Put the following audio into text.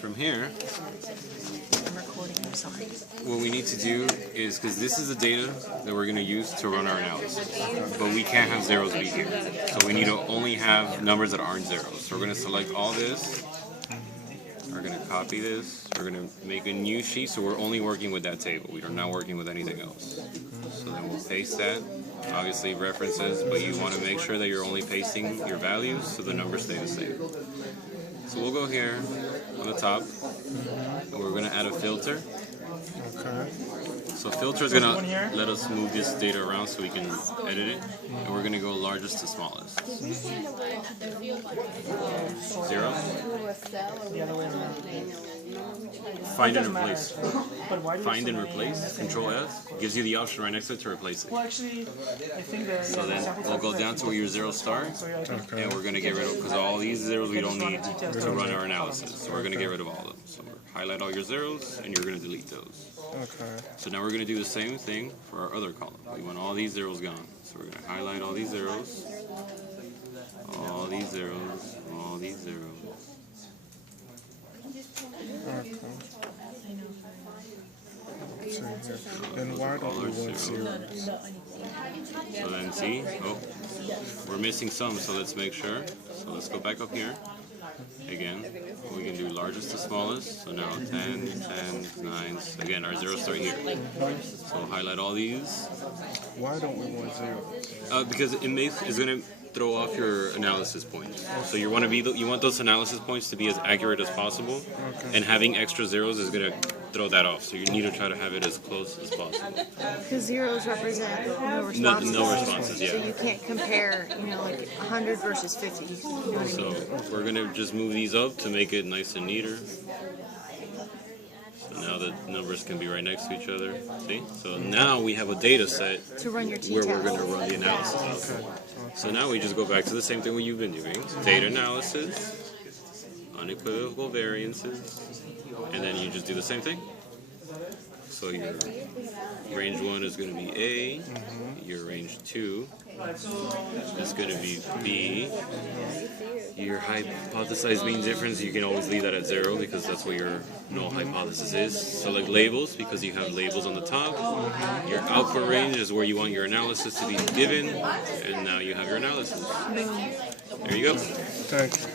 from here, I'm recording, I'm sorry. what we need to do is, because this is the data that we're going to use to run our analysis, but we can't have zeros be here. So we need to only have numbers that aren't zeros. So we're going to select all this. We're going to copy this. We're going to make a new sheet, so we're only working with that table. We are not working with anything else. So then we'll paste that. Obviously references, but you want to make sure that you're only pasting your values so the numbers stay the same. So we'll go here on the top, and we're going to add a filter. Okay. So filter is going to let us move this data around so we can edit it, and we're going to go largest to smallest. 0. Find and replace. Find and replace. Control F gives you the option right next to it to replace it. Well, actually, I think that. So then we'll go down to where your zeros start, and we're going to get rid of, because all these zeros we don't need to run our analysis. So we're going to get rid of all of them. So highlight all your zeros, and you're going to delete those. Okay. So now we're going to do the same thing for our other column. We want all these zeros gone. So we're going to highlight all these zeros, all these zeros, all these zeros. Okay. Let's see here. Then why don't we want zeros? So then see, oh, we're missing some, so let's make sure. So let's go back up here. Again, we can do largest to smallest. So now 10, 10, 9. Again, our zeros start here. So highlight all these. Why don't we want zeros? Because it's going to throw off your analysis points. So you want those analysis points to be as accurate as possible, and having extra zeros is going to throw that off. So you need to try to have it as close as possible. Because zeros represent no responses. No responses, yeah. So you can't compare, like 100 versus 50. You know what I mean? So we're going to just move these up to make it nice and neater. So now the numbers can be right next to each other. See? So now we have a data set To run your where T-test. we're going to run the analysis. Okay. So now we just go back to the same thing what you've been doing. Data analysis, unequivocal variances, and then you just do the same thing. So your range 1 is going to be A, your range 2 is going to be B. Your hypothesized mean difference, you can always leave that at 0 because that's what your null hypothesis is. Select labels because you have labels on the top. Your output range is where you want your analysis to be given, and now you have your analysis. There you go. Thank you.